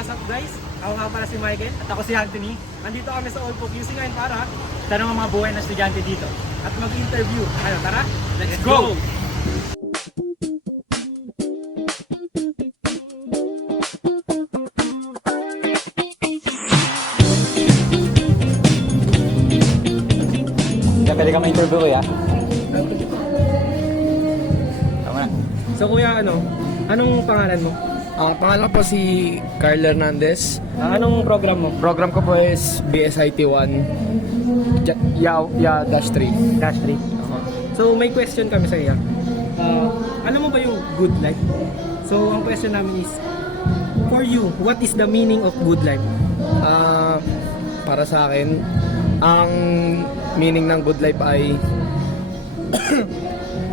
what's up guys? Ako nga pala si Michael at ako si Anthony. Nandito kami sa All Focus ngayon para tanong ang mga buhay na estudyante dito at mag-interview. Ano, tara? Let's go! Pwede ka ma-interview kuya? Tama na. So kuya, anong pangalan mo? Ang pangalan ko po si Carl Hernandez. Anong program mo? Program ko po is BSIT 1 -3. Dash 3. So may question kami sa iyo. Alam mo ba yung good life? So ang question namin is, for you, what is the meaning of good life? Para sa akin, ang meaning ng good life ay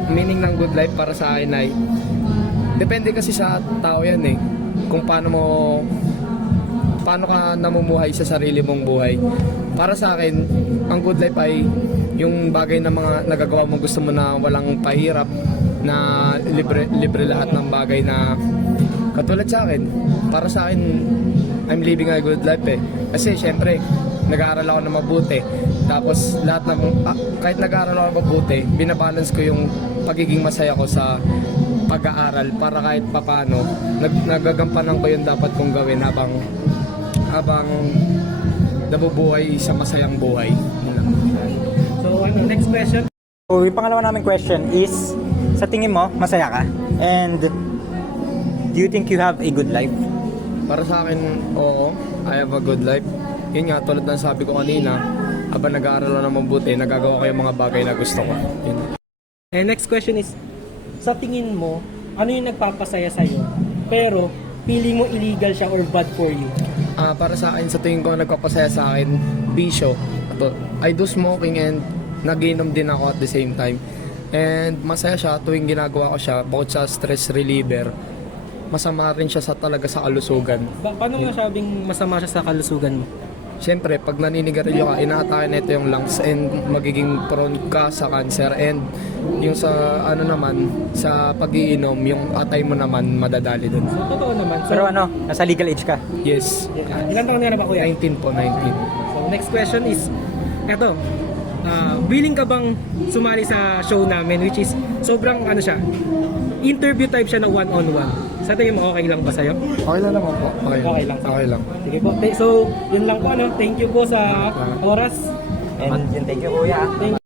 meaning ng good life para sa akin ay depende kasi sa tao yan eh, kung paano ka namumuhay sa sarili mong buhay. Para sa akin, ang good life ay yung bagay na mga nagagawa mo, gusto mo na walang pahirap, na libre lahat ng bagay, na katulad sa akin. Para sa akin, I'm living a good life eh. Kasi syempre, nag-aaral ako na mabuti. Tapos lahat ng kahit nag-aaral ako na mabuti, binabalance ko yung pagiging masaya ko sa pag-aaral para kahit papano nagagampanan ko yung dapat kong gawin habang nabubuhay sa masayang buhay. So next question. So, yung pangalawa namin question is, sa tingin mo, masaya ka? And do you think you have a good life? Para sa akin, oo, I have a good life. Yun nga, tulad ng sabi ko kanina, habang nag-aaral ako ng mabuti, nagagawa ko yung mga bagay na gusto ko. Yun. And next question is, sa tingin mo, ano yung nagpapasaya sa'yo, pero feeling mo illegal siya or bad for you? Para sa akin, sa tingin ko, nagpapasaya sa akin, bisyo. I do smoking and nagiinom din ako at the same time. And masaya siya tuwing ginagawa ko siya, bukod sa stress reliever, masama rin siya talaga sa kalusugan. Paano mo sabing masama siya sa kalusugan mo? Siyempre, pag naninigarilyo ka, inaatake na ito yung lungs and magiging prone ka sa cancer. And yung sa sa pag-iinom, yung atay mo naman madadali dun. So, totoo naman. So, Pero nasa legal age ka? Yes. Ilan taon na ba kuya? 19 po, 19. So, next question is, eto, willing ka bang sumali sa show namin, which is sobrang interview type siya na one-on-one. Sa tingin mo, okay lang ba sa'yo? Okay lang naman po. Okay lang. Okay lang. Sige po. So, yun lang po. Thank you po sa oras. And yun, thank you kuya. Thank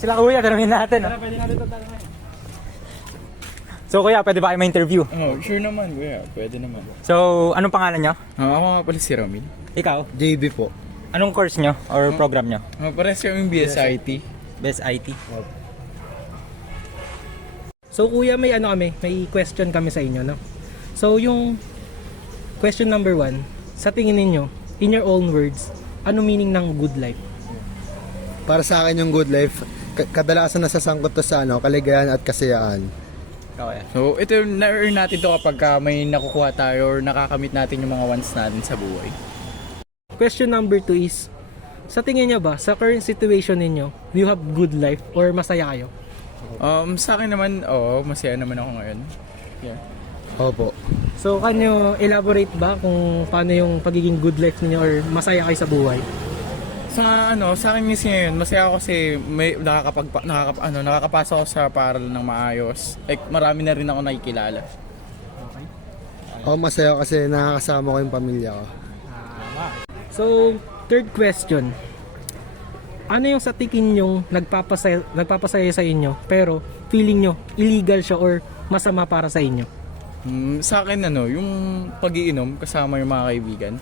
Sila kuya, tanongin natin. Tara, pwede natin ito tanongin. So kuya, pwede ba kayo ma-interview? Oh, sure naman, kuya. Pwede naman. So, anong pangalan nyo? Ako nga pala si Ramil. Ikaw? JB po. Anong course nyo or program nyo? Pares kami BSIT. Best IT. So kuya, may question kami sa inyo, no? So yung question number 1, sa tingin ninyo, in your own words, ano meaning ng good life? Para sa akin yung good life, kadalasan nasasangkot to sa kaligayahan at kasiyahan. Okay. So, ito na-earn natin to kapag may nakukuha tayo or nakakamit natin yung mga wants natin sa buhay. Question number 2 is, sa tingin nyo ba, sa current situation ninyo, do you have good life or masaya kayo? Sa akin naman, masaya naman ako ngayon. Yeah. Opo. So, can you elaborate ba kung paano yung pagiging good life ninyo or masaya kayo sa buhay? Sa akin kasi ngayon, masaya ako kasi may nakakapasok ako sa paral ng maayos. Like, marami na rin ako nakikilala. Ako masaya kasi nakakasama ko yung pamilya ko. So, third question. Ano yung sa tingin nyong nagpapasaya sa inyo pero feeling nyo illegal siya or masama para sa inyo? Sa akin, yung pag-iinom kasama yung mga kaibigan.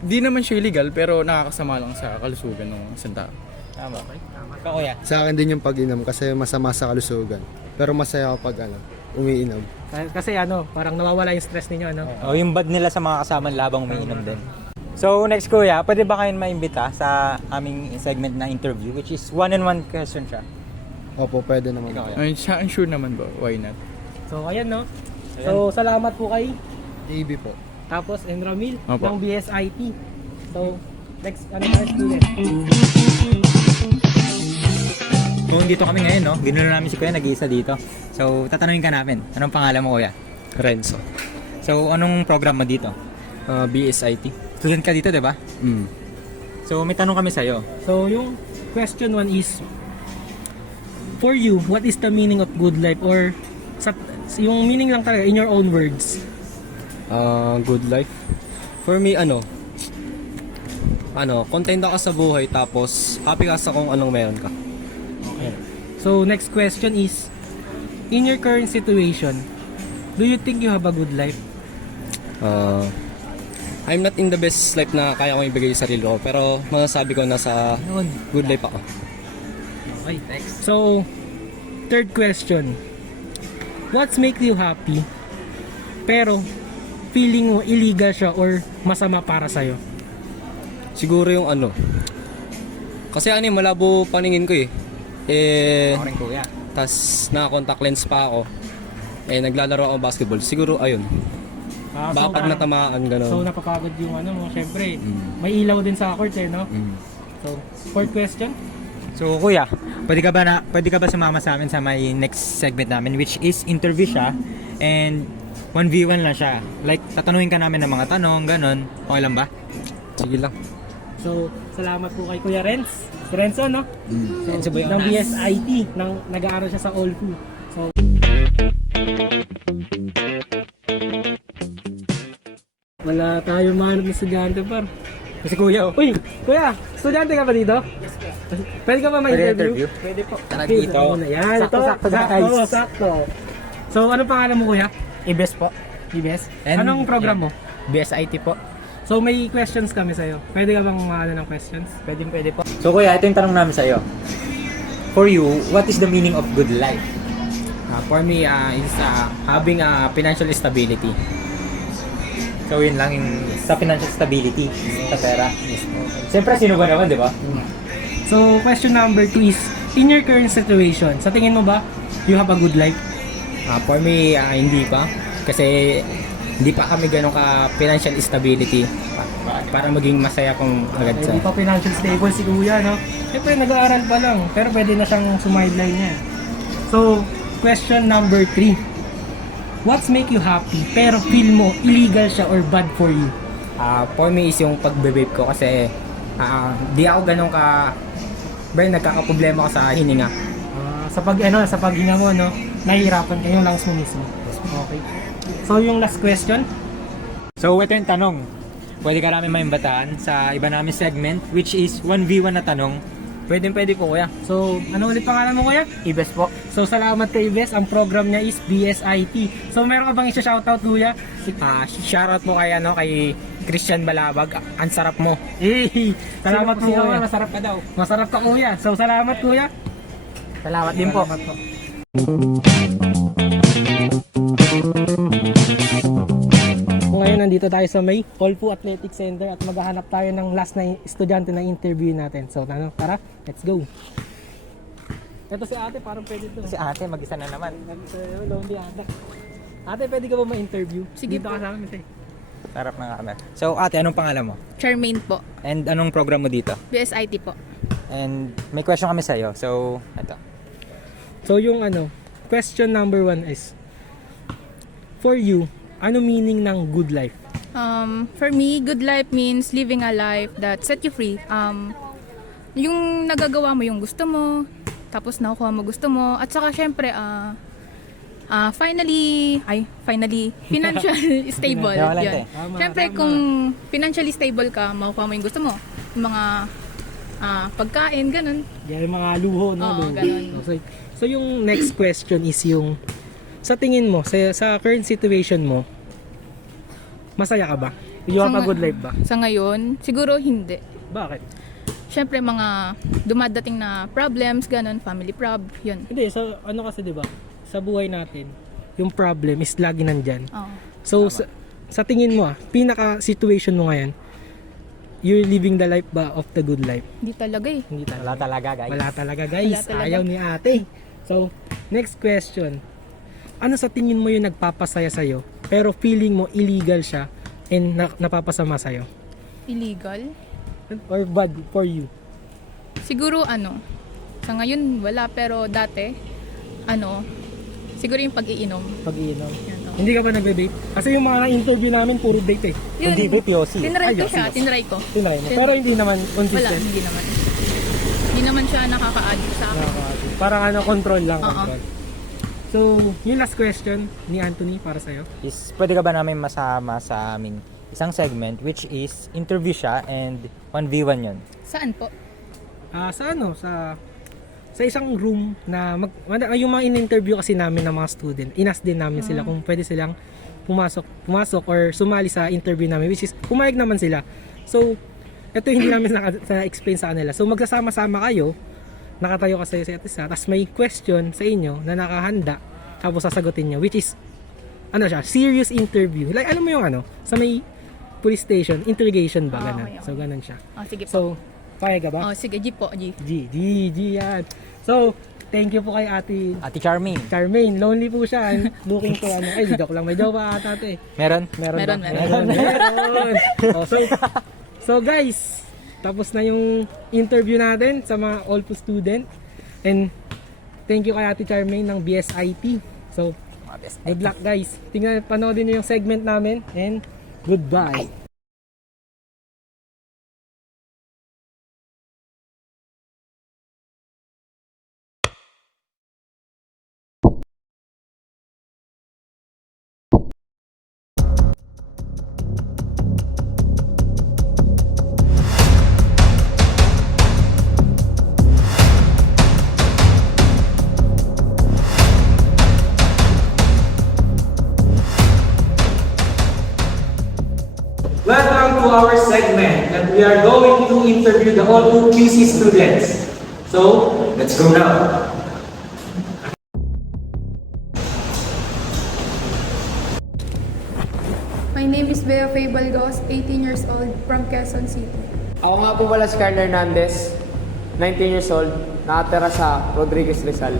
Di naman siya illegal pero nakakasama lang sa kalusugan ng isang tao. Tama. Ikaw kuya? Sa akin din yung pag-inom kasi masama sa kalusugan. Pero masaya ako pag umiinom. Kasi parang nawawala yung stress ninyo, ano? O yung bad nila sa mga kasama nila habang umiinom din. So next kuya, pwede ba kayong maimbita sa aming segment na interview, which is one-on-one question siya? Opo, pwede naman. Ikaw, Siya, sure naman ba? Why not? So, ayan, no? So, salamat po kay JB po. tapos Ramil Opo. ng BSIT. So, next student. kung dito kami ngayon, no? Ginulo namin si Kuya, nag-iisa dito. So, tatanungin ka namin. Anong pangalan mo, Kuya? Renzo. So, anong program mo dito? BSIT. Student ka dito, di ba? So, may tanong kami sa'yo. So, yung question 1 is, for you, what is the meaning of good life? Or, yung meaning lang talaga, in your own words. Good life. For me, content ka sa buhay tapos happy ka sa kung anong meron ka. So, next question is, in your current situation, do you think you have a good life? I'm not in the best life na kaya kong ibigay sa sarili ko, pero masasabi ko nasa good life ako. Okay, next. So, third question. What makes you happy, pero feeling mo illegal siya or masama para sa'yo? Siguro yung kasi malabo paningin ko eh. Ako rin, Kuya. Tas naka-contact lens pa ako. Naglalaro ako basketball. Siguro ayun. Baka pag natamaan gano'n. So, napapagod yung mo. Siyempre, may ilaw din sa court no? So, fourth question. So, Kuya, pwede ka ba sumama sa amin sa may next segment namin, which is interview siya, and 1v1 lang siya. Like, tatanungin ka namin ng mga tanong, ganun. Okay lang ba? Sige lang. So, salamat po kay Kuya Renz. Si Renzo, no? Renzo ba yun? Ng BSIT, nag-aaral siya sa Olfu. So, wala tayong mahanap na estudyante, par. Kasi Kuya, Uy, Kuya, estudyante ka ba dito? Pwede ka ba ma-interview? Pwede po. Tara Okay, dito. Yan, Sakto, ito. sakto, guys. Sakto. So, anong pangalan mo, Kuya? Ibes po. Ibes? And- Anong program mo? BSIT po. So, may questions kami sa'yo. Pwede ka bang ng questions? Pwede po. So Kuya, ito yung tanong namin sa'yo. For you, what is the meaning of good life? For me, is having financial stability. So yun lang yung sa financial stability, sa pera. Siyempre, sino ba naman, di ba? So, question number 2 is, in your current situation, sa tingin mo ba, you have a good life? For me, hindi pa. Kasi hindi pa kami ganun ka financial stability para maging masaya kung agad sa... Hindi pa financial stable si Kuya, no? Siyempre, nag-aaral pa lang, pero pwede na siyang sumideline niya. So, question number 3. What's make you happy, pero feel mo illegal siya or bad for you? For me is yung pagbe-vape ko kasi di ako ganun ka... nagkakaproblema ko sa hininga. Sa paghinga mo, no? Nahihirapan ka yung lungs mo mismo. Okay. So, yung last question, So ito yung tanong. Pwede ka namin maimbatahan sa iba namin segment, which is 1v1 na tanong. Pwede po, Kuya. so, ano ulit pangalan mo, Kuya? Ibes po. So, salamat kay Bes. Ang program niya is BSIT. So, meron ka bang isa-shoutout, Kuya? Shoutout po kay Christian Balabag. Ang sarap mo. Eh, salamat po, Sino Kuya. masarap ka daw. Masarap ka, Kuya. So, salamat, Kuya. Salamat din po. Salamat po. Ngayon, nandito tayo sa may Olfu Athletic Center at maghahanap tayo ng last na estudyante na interview natin. So, tara, let's go. Ito si ate, parang pwede to. Si ate, mag-isa na naman. Lonely ate. Ate, pwede ka ba ma-interview? Sige Dito po. ka sa amin, ate. Sarap ng camera. So ate, anong pangalan mo? Charmaine po. And anong program mo dito? BSIT po. And may question kami sa'yo. So, ito. So, yung question number 1 is, for you, ano meaning ng good life? For me, good life means living a life that set you free. Yung nagagawa mo yung gusto mo, tapos nakukuha mo gusto mo, at saka syempre, finally, financial stable. Wala Yun. Tama, Syempre, tama. kung financially stable ka, makukuha mo yung gusto mo. Yung mga pagkain, ganun. Yan yung mga luho, no? Oo, Luho. ganun. So, yung next question is yung, sa tingin mo, sa current situation mo, masaya ka ba? You have a good life ba? Sa ngayon, siguro hindi. Bakit? Syempre, mga dumadating na problems, ganun, family yun. Hindi, so kasi 'di ba? Sa buhay natin, yung problem is lagi nandyan. Oo. So sa tingin mo pinaka situation mo ngayon, you're living the life ba of the good life? Hindi talaga eh. Hindi Wala talaga. talaga, guys. Wala talaga, guys. Wala talaga. Ayaw ni ate. So, next question. Ano sa tingin mo yung nagpapasaya sa'yo, pero feeling mo illegal siya and napapasama sa'yo? Illegal. Or bad for you? Siguro Sa ngayon, wala. Pero dati, siguro yung pag-iinom. Pag-iinom. Yan, oh. Hindi ka ba nagbe-vape? Kasi yung mga interview namin, puro vape eh. Yun, Hindi ba POC? tinry ko Ay, siya, yes. tinry ko. Tinry mo. Pero hindi naman Wala, consistent. hindi naman. Hindi naman siya nakaka-addict sa akin. Parang control lang. Oo. Control. So, yung last question ni Anthony para sa'yo. Is pwede ka ba namin masama sa aming isang segment which is interview siya and 1v1 yun. Saan po? Sa isang room na yung mga in-interview kasi namin ng mga student, inas din namin sila kung pwede silang pumasok or sumali sa interview namin, which is pumayag naman sila. So, ito hindi namin na-explain sa kanila. So, magsasama-sama kayo, nakatayo kasi sa isa, tapos may question sa inyo na nakahanda, tapos sasagutin nyo, which is serious interview. Like, alam mo yung sa may police station, interrogation ba, ganun. Okay. So, ganun siya. Sige po. So, payag ka ba? Sige, G po, G. G yan. So, thank you po kay Ate Charmaine. Charmaine. Lonely po siya. Looking for joke lang. May jowa ata ate. Meron? Meron. So guys, tapos na yung interview natin sa mga all student. And thank you kay Ate Charmaine ng BSIT. So, good luck guys. Panoodin niyo yung segment namin and goodbye. Welcome to our segment that we are going to interview the all QC students. So, let's go now. My name is Bea Faye Balgos, 18 years old, from Quezon City. Ako nga po pala si Carl Hernandez, 19 years old, nakatira sa Rodriguez Rizal.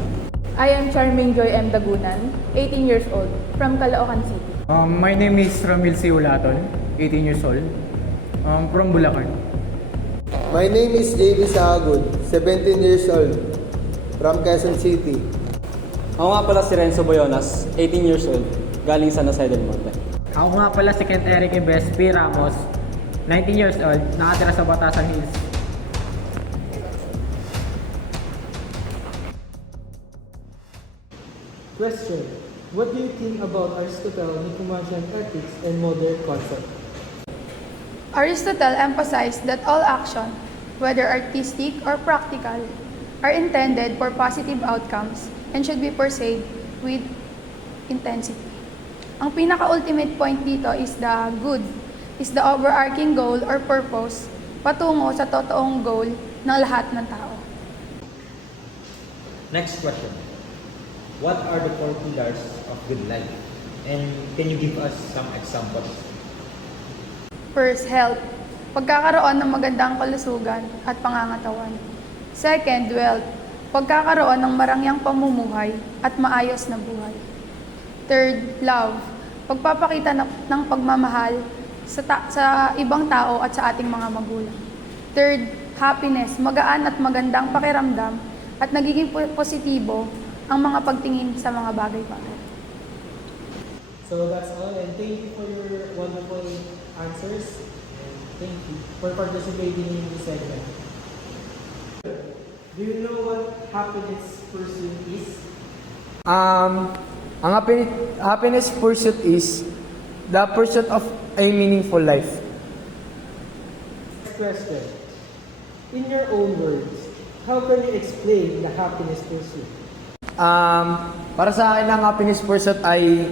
I am Charmaine Joy M. Dagunan, 18 years old, from Caloocan City. My name is Ramil C. Ulaton, 18 years old, from Bulacan. My name is JB Sahagud, 17 years old, from Quezon City. Ako nga pala si Renzo Boyonas, 18 years old, galing sa Nasay del Monte. Ako nga pala si Kent Eric Imbes P. Ramos, 19 years old, nakatira sa Batasan Hills. Question. What do you think about Aristotle, Nicomachean ethics, and modern concept? Aristotle emphasized that all action, whether artistic or practical, are intended for positive outcomes and should be pursued with intensity. Ang pinaka-ultimate point dito is the good, is the overarching goal or purpose patungo sa totoong goal ng lahat ng tao. Next question. What are the 4 pillars of good life? And can you give us some examples? First, health. Pagkakaroon ng magandang kalusugan at pangangatawan. Second, wealth. Pagkakaroon ng marangyang pamumuhay at maayos na buhay. Third, love. Pagpapakita ng pagmamahal sa ibang tao at sa ating mga magulang. Third, happiness. Magaan at magandang pakiramdam at nagiging positibo ang mga pagtingin sa mga bagay-bagay. So that's all, and thank you for your wonderful answers. And thank you for participating in this segment. Do you know what happiness pursuit is? Ang happiness pursuit is the pursuit of a meaningful life. Next question. In your own words, how can you explain the happiness pursuit? Para sa akin, ang happiness pursuit ay,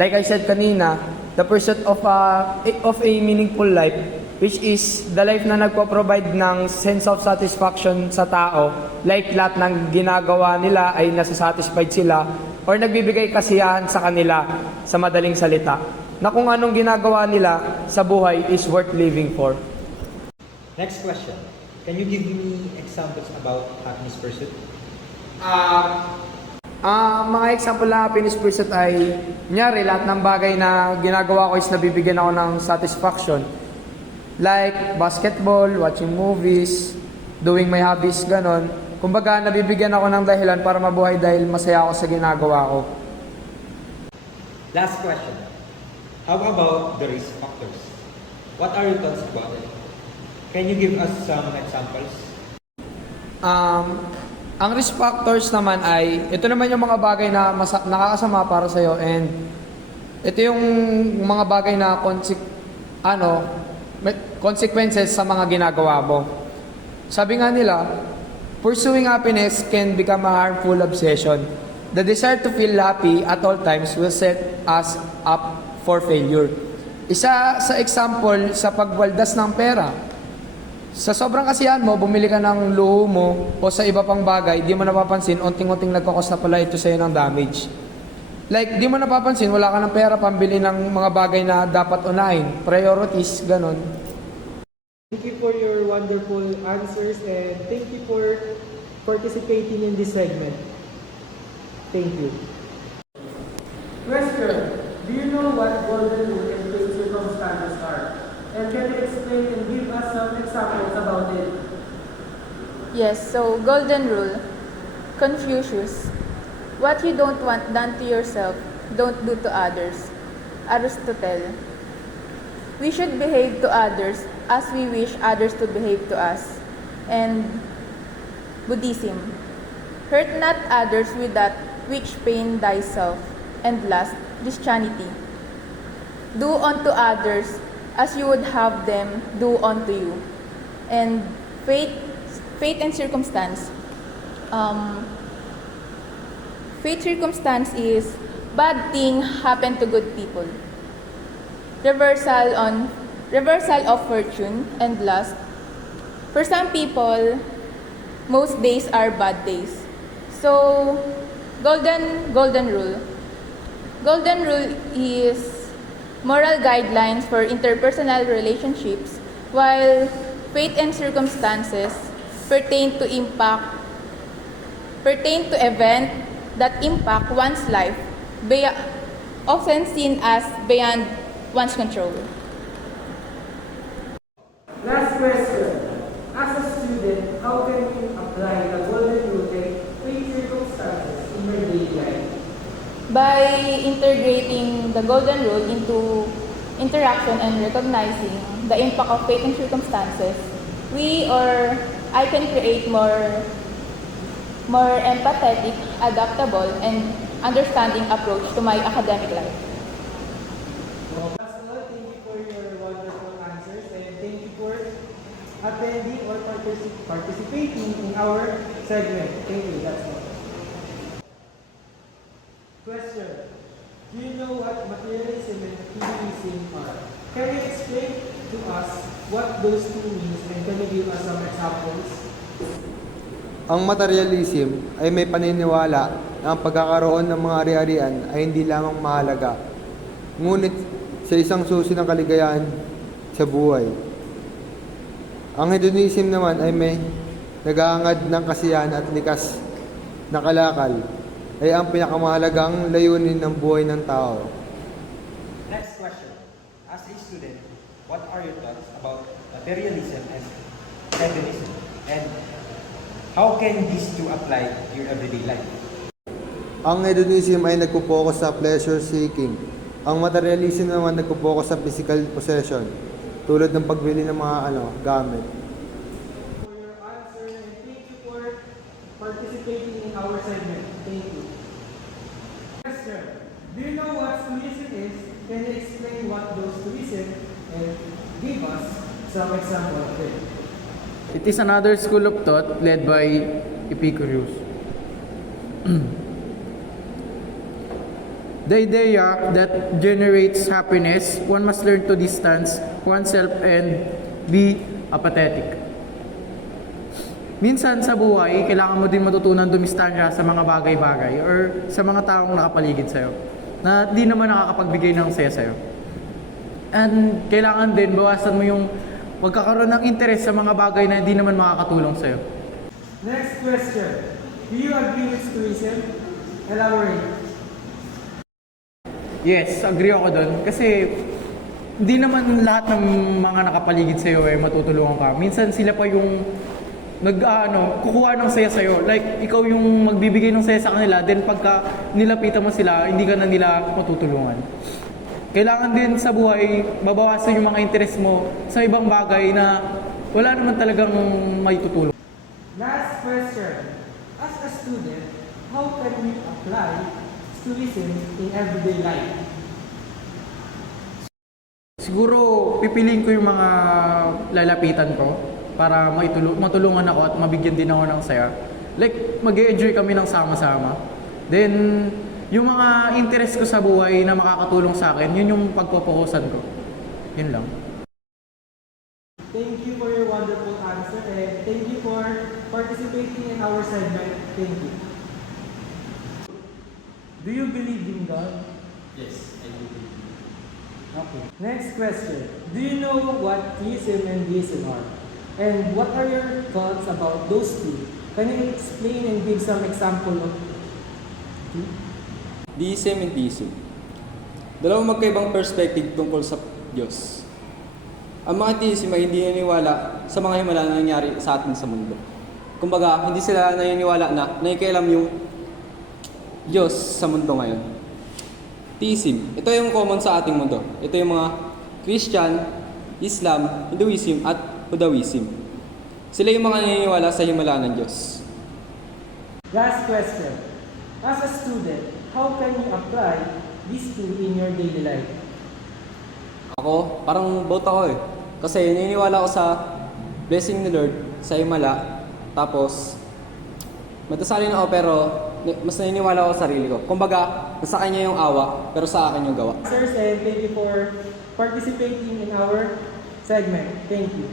like I said kanina, the pursuit of a meaningful life, which is the life na nagpo-provide ng sense of satisfaction sa tao. Like lahat ng ginagawa nila ay nasa-satisfied sila or nagbibigay kasiyahan sa kanila sa madaling salita. Na kung anong ginagawa nila sa buhay is worth living for. Next question. Can you give me examples about happiness pursuit? Mga example na happiness pursuit ay, kunyari, lahat ng bagay na ginagawa ko is nabibigyan ako ng satisfaction. Like basketball, watching movies, doing my hobbies, ganon. Kumbaga, nabibigyan ako ng dahilan para mabuhay dahil masaya ako sa ginagawa ko. Last question. How about the risk factors? What are your thoughts about it? Can you give us some examples? Ang risk factors naman ay, ito naman yung mga bagay na nakakasama para sa'yo, and ito yung mga bagay na consequences sa mga ginagawa mo. Sabi nga nila, pursuing happiness can become a harmful obsession. The desire to feel happy at all times will set us up for failure. Isa sa example sa pagwaldas ng pera. Sa sobrang kasiyahan mo, bumili ka ng luho mo o sa iba pang bagay, di mo napapansin, unting-unting nagkakos na pala ito sa'yo ng damage. Like, di mo napapansin, wala ka ng pera pambili ng mga bagay na dapat unahin. Priorities, ganon. Thank you for your wonderful answers and thank you for participating in this segment. Thank you. Question: do you know what golden rule and fate circumstances are? And can you explain and give us some examples about it? Yes, so golden rule. Confucius. What you don't want done to yourself, don't do to others. Aristotle. We should behave to others as we wish others to behave to us. And Buddhism. Hurt not others with that which pain thyself. And last, Christianity. Do unto others as you would have them do unto you. And fate and circumstance. Fate circumstance is bad thing happen to good people. Reversal of fortune. And last, for some people, most days are bad days. So, golden rule. Golden rule is moral guidelines for interpersonal relationships, while fate and circumstances pertain to event that impact one's life, often seen as beyond one's control. Last question. As a student, how can you apply the golden rule and fate circumstances in your daily life? By integrating the golden rule into interaction and recognizing the impact of fate and circumstances, I can create more empathetic, adaptable, and understanding approach to my academic life. That's all. Thank you for your wonderful answers and thank you for attending or participating in our segment. Thank you. That's all. Question: do you know what materialism and hedonism are? Can you explain to us what those two means and can you give us some examples? Ang materialism ay may paniniwala na ang pagkakaroon ng mga ari-arian ay hindi lamang mahalaga, ngunit sa isang susi ng kaligayahan sa buhay. Ang hedonism naman ay may nag-aangad ng kasiyahan at likas na kalakal, ay ang pinakamahalagang layunin ng buhay ng tao. Next question. As a student, what are your thoughts about materialism and hedonism? And how can these two apply to your everyday life? Ang hedonism ay nagpo-focus sa pleasure seeking. Ang materialism naman nagpo-focus sa physical possession, tulad ng pagbili ng mga gamit. For your answer and thank you for participating in our segment. Thank you. Question: do you know what tourism is? Can you explain what those tourism and give us some example of it? It is another school of thought led by Epicurus. The idea that generates happiness, one must learn to distance oneself and be apathetic. Minsan sa buhay, kailangan mo din matutunan dumistansya sa mga bagay-bagay or sa mga taong nakapaligid sa'yo na di naman nakakapagbigay ng saya sa'yo. And kailangan din bawasan mo yung magkakaroon ng interest sa mga bagay na hindi naman makakatulong sa'yo. Next question: do you agree with tourism? Elaborate. Yes, agree ako doon. Kasi hindi naman lahat ng mga nakapaligid sa'yo ay matutulungan ka. Minsan sila pa yung kukuha ng saya sa'yo. Like, ikaw yung magbibigay ng saya sa kanila, then pagka nilapitan mo sila, hindi ka na nila matutulungan. Kailangan din sa buhay, babawasan yung mga interest mo sa ibang bagay na wala naman talagang may tutulong. Last question. As a student, how can we apply stoicism in everyday life? Siguro, pipiliin ko yung mga lalapitan ko para matulungan ako at mabigyan din ako ng saya. Like, mag-enjoy kami ng sama-sama. Then, yung mga interest ko sa buhay na makakatulong sa akin, yun yung pagpopokusan ko. Yun lang. Thank you for your wonderful answer and thank you for participating in our segment. Thank you. Do you believe in God? Yes, I do. Okay. Next question. Do you know what theism and deism are? And what are your thoughts about those two? Can you explain and give some example of two? Deism and theism. Dalawang magkaibang perspective tungkol sa Diyos. Ang mga theism ay hindi naniniwala sa mga himala na nangyari sa atin sa mundo. Kumbaga, hindi sila naniniwala na nakikialam yung Diyos sa mundo ngayon. Theism, ito yung common sa ating mundo. Ito yung mga Christian, Islam, Hinduism at Buddhism. Sila yung mga naniniwala sa himala ng Diyos. Last question. As a student, how can you apply these two in your daily life? Ako, parang both ako eh. Kasi naniniwala ako sa blessing ni Lord sa himala. Tapos, matasalin ako pero mas naniniwala ako sa sarili ko. Kumbaga, nasa kanya yung awa, pero sa akin yung gawa. Sirs, and thank you for participating in our segment. Thank you.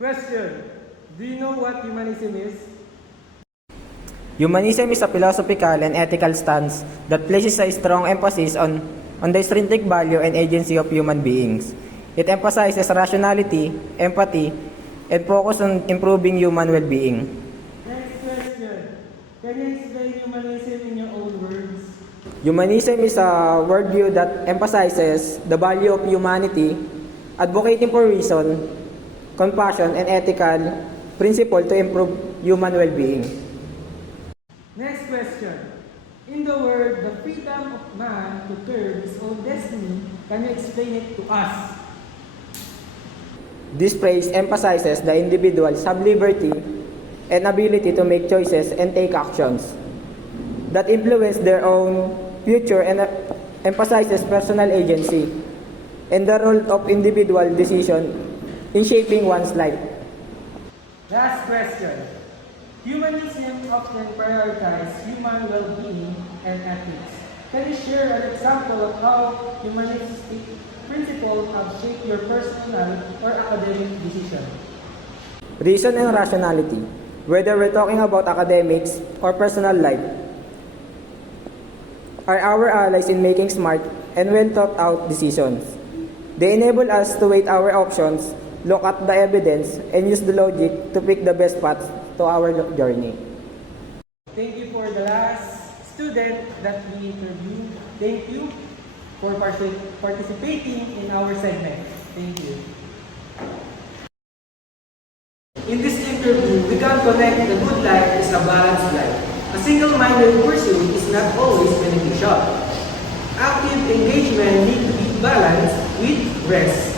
Question. Do you know what humanism is? Humanism is a philosophical and ethical stance that places a strong emphasis on the intrinsic value and agency of human beings. It emphasizes rationality, empathy, and focus on improving human well-being. Next question. Can you explain humanism in your own words? Humanism is a worldview that emphasizes the value of humanity, advocating for reason, compassion, and ethical principle to improve human well-being. Next question. In the word, the freedom of man to curb his own destiny, can you explain it to us? This phrase emphasizes the individual's liberty and ability to make choices and take actions that influence their own future and emphasizes personal agency and the role of individual decision in shaping one's life. Last question. Humanism often prioritizes human well-being and ethics. Can you share an example of how humanistic principles have shaped your personal or academic decision? Reason and rationality, whether we're talking about academics or personal life, are our allies in making smart and well-thought-out decisions. They enable us to weigh our options, look at the evidence, and use the logic to pick the best path to our journey. Thank you for the last student that we interviewed. Thank you for participating in our segment. Thank you. In this interview, we can connect the good life is a balanced life. A single-minded pursuit is not always beneficial. Active engagement needs to be balanced with rest.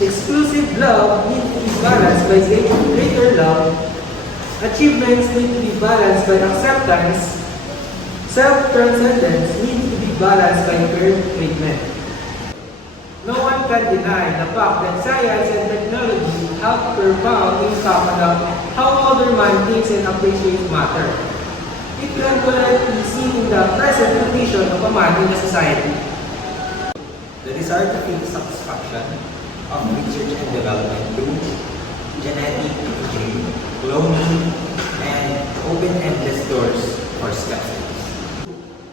Exclusive love needs to be balanced by greater love. Achievements need to be balanced by acceptance. Self-transcendence needs to be balanced by fair treatment. No one can deny the fact that science and technology have profound impact on how other man thinks and appreciates matter. It can correctly see in the present condition of a man in the society. The desire to feel satisfaction of research and development through genetic engineering, cloning, and open endless doors for skeptics.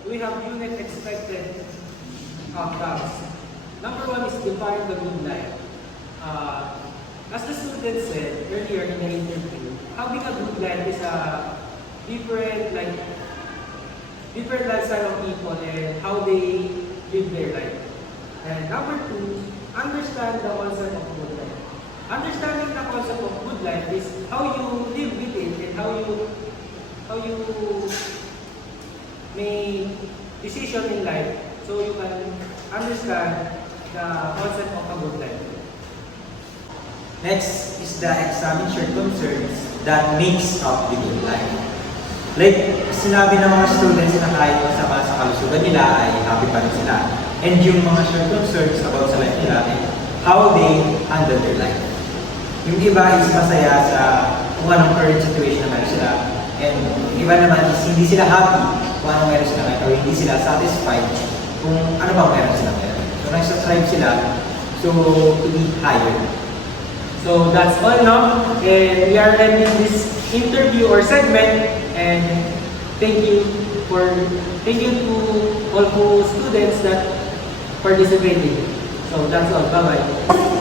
We have unit expected outcomes. Number one is define the good life. As the student said earlier in the interview, having a good life is a different lifestyle of people and how they live their life. And number two, understand the concept of good life. understanding the concept of good life is how you live with it and how you make decision in life so you can understand the concept of a good life. Next is the examine shared concerns that makes up the good life. Like, sinabi ng mga students na kahit masama sa kalusugan nila ay happy pa rin sila. And yung mga shared concerns about sa life nila ay how they handle their life. Yung iba is masaya sa kung anong current situation na meron sila. And yung iba naman is hindi sila happy kung anong meron sila ngayon, o hindi sila satisfied kung ano bang meron sila ngayon. So, nasa-strive sila to be higher. So that's all now, and we are ending this interview or segment. And thank you to all who students that participated. So that's all. Bye bye.